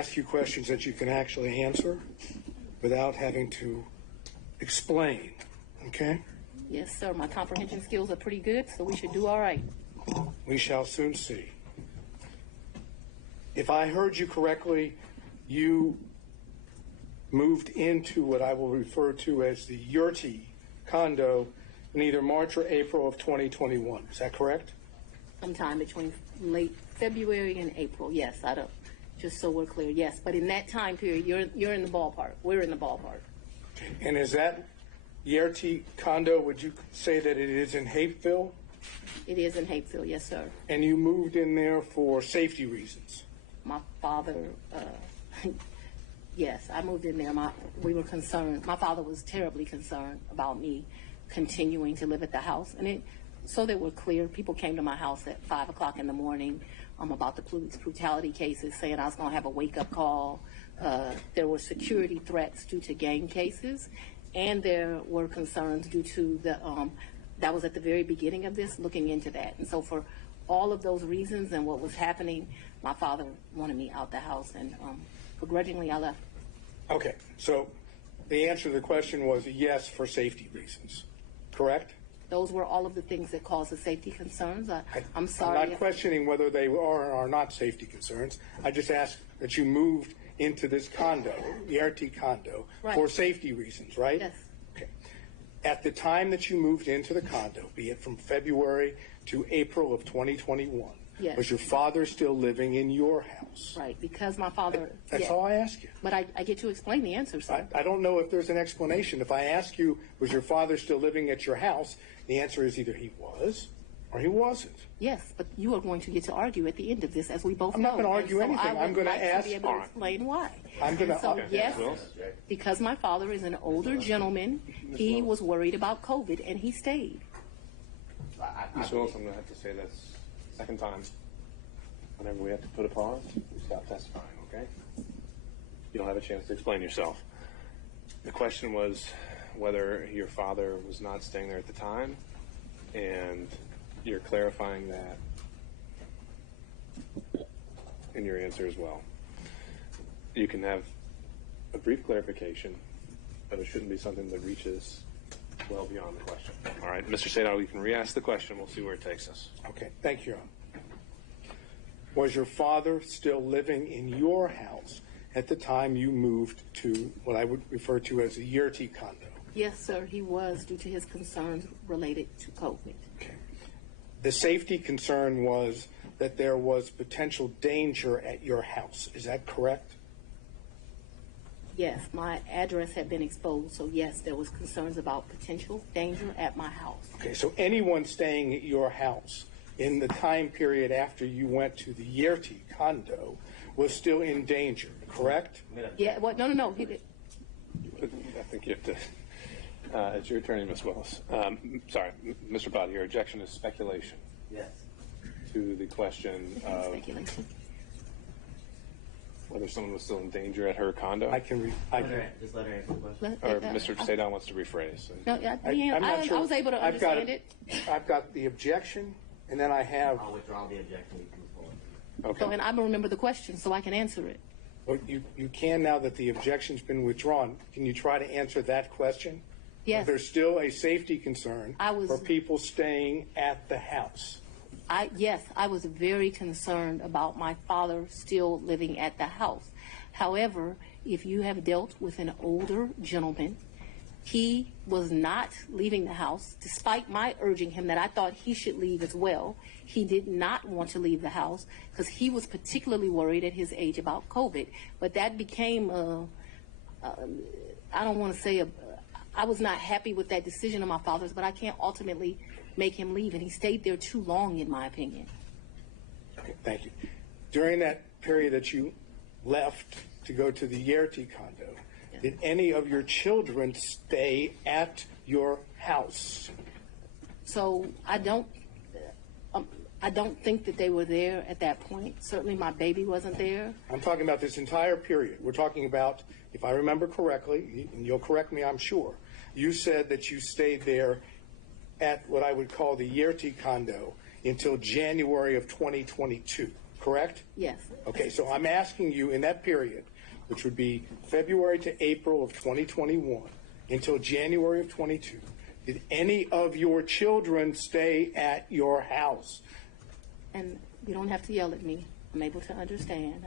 ask you questions that you can actually answer without having to explain, okay? Yes, sir. My comprehension skills are pretty good, so we should do all right. We shall soon see. If I heard you correctly, you moved into what I will refer to as the Yurti condo in either March or April of 2021. Is that correct? Sometime between late February and April. Yes, I don't. Just so we're clear, yes. But in that time period, you're in the ballpark. We're in the ballpark. And is that Yurti condo, would you say that it is in Hapeville? It is in Hapeville, yes, sir. And you moved in there for safety reasons? My father, yes, I moved in there. We were concerned. My father was terribly concerned about me continuing to live at the house. And so that we're clear, people came to my house at 5 o'clock in the morning about the police brutality cases, saying I was going to have a wake-up call. There were security threats due to gang cases, and there were concerns due to that was at the very beginning of this, looking into that. And so for all of those reasons and what was happening, my father wanted me out the house, and begrudgingly I left. Okay, so the answer to the question was yes for safety reasons, correct? Those were all of the things that caused the safety concerns. I'm sorry. I'm not questioning whether they are or are not safety concerns. I just asked that you moved into this condo, the RT condo, right, for safety reasons, right? Yes. Okay. At the time that you moved into the condo, be it from February to April of 2021, yes, was your father still living in your house? Right, because my father... That's all I ask you. But I get to explain the answer, sir. I don't know if there's an explanation. If I ask you, was your father still living at your house, the answer is either he was or he wasn't. Yes, but you are going to get to argue at the end of this, as we both know. I'm not going to argue anything. I'm going to ask... to be able to explain why. I'm going to... So, yes, because my father is an older gentleman, he was worried about COVID, and he stayed. Ms. Willis, I'm going to have to say that's the second time. Whenever we have to put a pause, you stop testifying, okay? You'll have a chance to explain yourself. The question was whether your father was not staying there at the time, and you're clarifying that in your answer as well. You can have a brief clarification, but it shouldn't be something that reaches well beyond the question. All right, Mr. Sadal, you can re-ask the question. We'll see where it takes us. Okay, thank you, Your Honor. Was your father still living in your house at the time you moved to what I would refer to as a Yurti condo? Yes, sir, he was, due to his concerns related to COVID. Okay. The safety concern was that there was potential danger at your house. Is that correct? Yes, my address had been exposed, so yes, there was concerns about potential danger at my house. Okay, so anyone staying at your house in the time period after you went to the Yurti condo was still in danger, correct? Yeah, well, no. He did. I think you have to, it's your attorney, Ms. Willis. Sorry, Mr. Bott, your objection is speculation. Yes. To the question of speculation. Whether someone was still in danger at her condo. Just let her answer the question. Or Mr. Sadal wants to rephrase. No, I'm not sure. I was able to understand it. I've got the objection, and then I have... I'll withdraw the objection. You can move forward. Okay. So, and I don't remember the question, so I can answer it. Well, you can now that the objection's been withdrawn. Can you try to answer that question? Yes. There's still a safety concern for people staying at the house. Yes, I was very concerned about my father still living at the house. However, if you have dealt with an older gentleman, he was not leaving the house, despite my urging him that I thought he should leave as well. He did not want to leave the house because he was particularly worried at his age about COVID. But that became, I don't want to say, I was not happy with that decision of my father's, but I can't ultimately make him leave, and he stayed there too long, in my opinion. Okay, thank you. During that period that you left to go to the Yurti condo, did any of your children stay at your house? So I don't think that they were there at that point. Certainly my baby wasn't there. I'm talking about this entire period. We're talking about, if I remember correctly, and you'll correct me, I'm sure, you said that you stayed there at what I would call the Yurti condo until January of 2022. correct? Yes. Okay, so I'm asking you in that period, which would be February to April of 2021 until January of 22, did any of your children stay at your house? And you don't have to yell at me. I'm able to understand.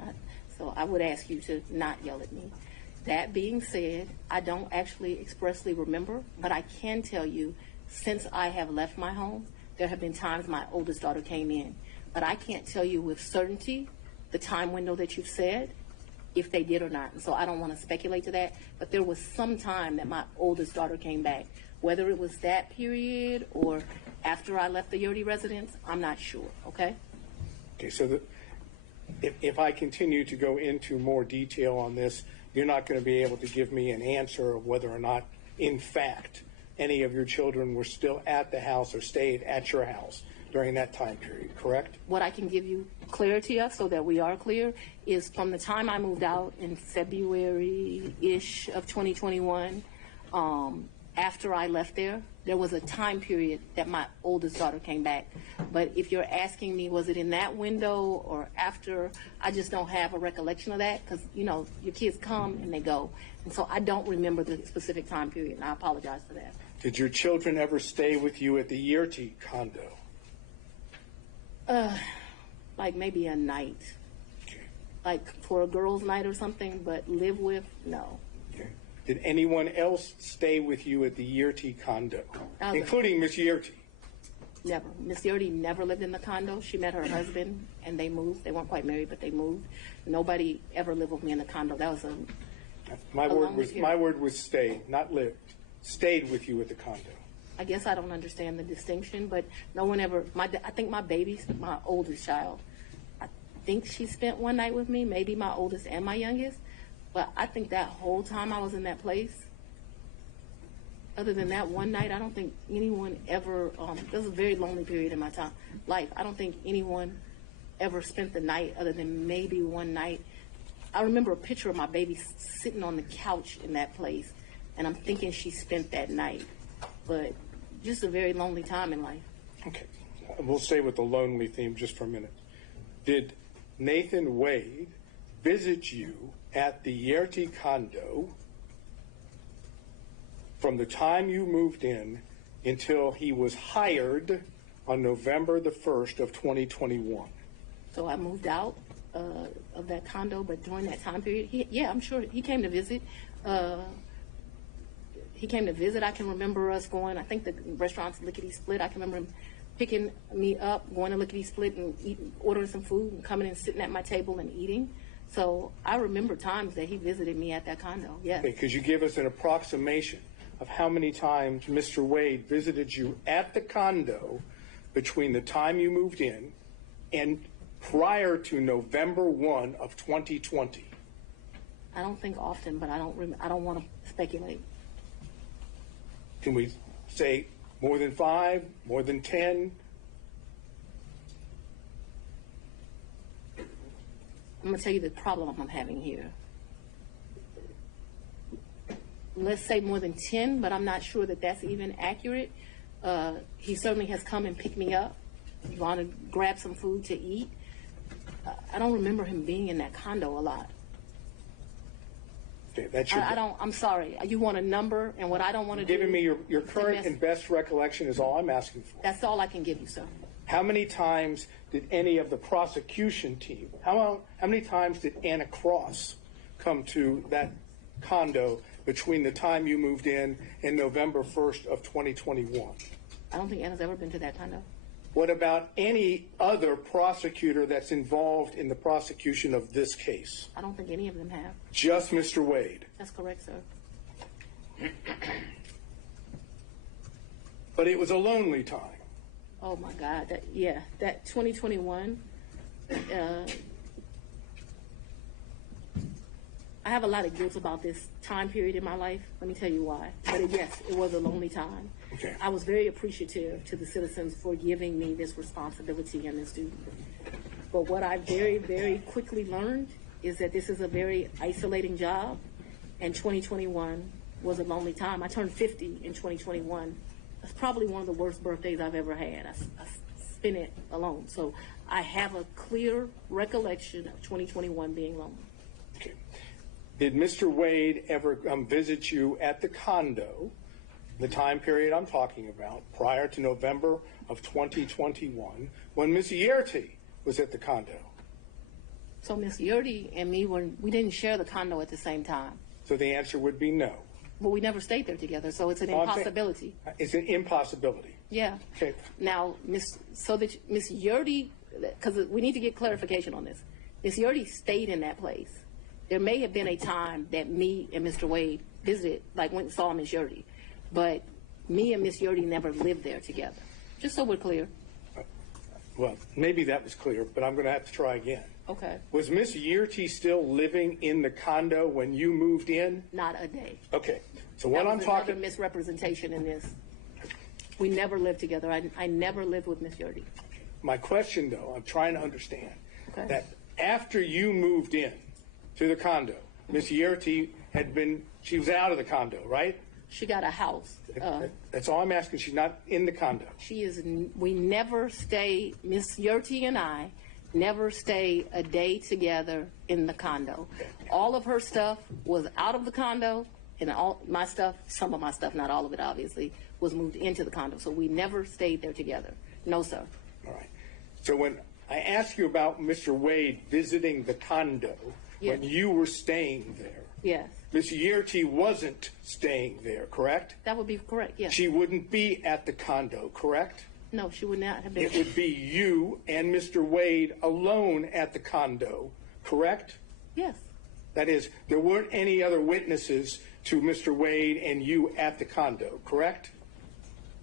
So I would ask you to not yell at me. That being said, I don't actually expressly remember, but I can tell you since I have left my home, there have been times my oldest daughter came in. But I can't tell you with certainty the time window that you've said, if they did or not. And so I don't want to speculate to that. But there was some time that my oldest daughter came back. Whether it was that period or after I left the Yurty residence, I'm not sure, okay? Okay, so if I continue to go into more detail on this, you're not going to be able to give me an answer of whether or not, in fact, any of your children were still at the house or stayed at your house during that time period, correct? What I can give you clarity of, so that we are clear, is from the time I moved out in February-ish of 2021, after I left there was a time period that my oldest daughter came back. But if you're asking me, was it in that window or after, I just don't have a recollection of that because, you know, your kids come and they go. And so I don't remember the specific time period, and I apologize for that. Did your children ever stay with you at the Yurty condo? Like maybe a night, Okay. like for a girls' night or something, but live with, no. Okay. Did anyone else stay with you at the Yurty condo, Never. including Miss Yurty? Never. Miss Yurty never lived in the condo. She met her husband and they moved. They weren't quite married, but they moved. Nobody ever lived with me in the condo. That was My long period. word was stayed, not lived. Stayed with you at the condo. I guess I don't understand the distinction, but no one ever, I think my oldest child, I think she spent one night with me, maybe my oldest and my youngest, but I think that whole time I was in that place, other than that one night, I don't think anyone ever, this was a very lonely period in my life. I don't think anyone ever spent the night other than maybe one night. I remember a picture of my baby sitting on the couch in that place, and I'm thinking she spent that night. But just a very lonely time in life. Okay. We'll stay with the lonely theme just for a minute. Did Nathan Wade visit you at the Yurty condo from the time you moved in until he was hired on November the 1st of 2021? So I moved out of that condo, but during that time period, I'm sure he came to visit. He came to visit. I can remember us going, I think the restaurant's Lickety Split. I can remember him picking me up, going to Lickety Split and ordering some food and coming and sitting at my table and eating. So I remember times that he visited me at that condo, yes. Okay, could you give us an approximation of how many times Mr. Wade visited you at the condo between the time you moved in and prior to November 1 of 2020? I don't think often, but I don't want to speculate. Can we say more than 5, more than 10? I'm going to tell you the problem I'm having here. Let's say more than 10, but I'm not sure that that's even accurate. He certainly has come and picked me up, gone to grab some food to eat. I don't remember him being in that condo a lot. Okay, that's your, I'm sorry. You want a number, and what I don't want to do. giving me your current and best recollection is all I'm asking for. That's all I can give you, sir. How many times did any of the prosecution team, how many times did Anna Cross come to that condo between the time you moved in and November 1st of 2021? I don't think Anna's ever been to that condo. What about any other prosecutor that's involved in the prosecution of this case? I don't think any of them have. Just Mr. Wade. That's correct, sir. But it was a lonely time. Oh my God, that 2021, I have a lot of guilt about this time period in my life. Let me tell you why. But yes, it was a lonely time. Okay. I was very appreciative to the citizens for giving me this responsibility and this duty. But what I very, very quickly learned is that this is a very isolating job, and 2021 was a lonely time. I turned 50 in 2021. That's probably one of the worst birthdays I've ever had. I spent it alone. So I have a clear recollection of 2021 being lonely. Okay. Did Mr. Wade ever visit you at the condo, the time period I'm talking about, prior to November of 2021, when Ms. Yerty was at the condo? So Miss Yurdy and me we didn't share the condo at the same time. So the answer would be no. But we never stayed there together, so it's an impossibility. It's an impossibility. Yeah. Okay. Now, Miss Yurdy, because we need to get clarification on this. Miss Yurdy stayed in that place. There may have been a time that me and Mr. Wade visited, like went and saw Miss Yurdy, but me and Miss Yurdy never lived there together. Just so we're clear. Well, maybe that was clear, but I'm going to have to try again. Okay. Was Miss Yerty still living in the condo when you moved in? Not a day. Okay. So what I'm That was talking another misrepresentation in this. We never lived together. I never lived with Miss Yurdy. My question, though, I'm trying to understand Okay. that after you moved in to the condo, Miss Yerty she was out of the condo, right? She got a house. That's all I'm asking. She's not in the condo. We never stay, Miss Yurty and I never stay a day together in the condo. All of her stuff was out of the condo, and all my stuff, some of my stuff, not all of it obviously, was moved into the condo. So we never stayed there together. No, sir. All right. So when I asked you about Mr. Wade visiting the condo Yes. when you were staying there, Yes. Miss Yerty wasn't staying there, correct? That would be correct, yes. She wouldn't be at the condo, correct? No, she would not have been. It would be you and Mr. Wade alone at the condo, correct? Yes. That is, there weren't any other witnesses to Mr. Wade and you at the condo, correct?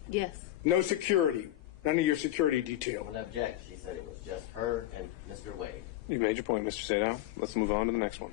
Yes. No security, none of your security detail. Would object. She said it was just her and Mr. Wade. You made your point, Mr. Sadow. Let's move on to the next one.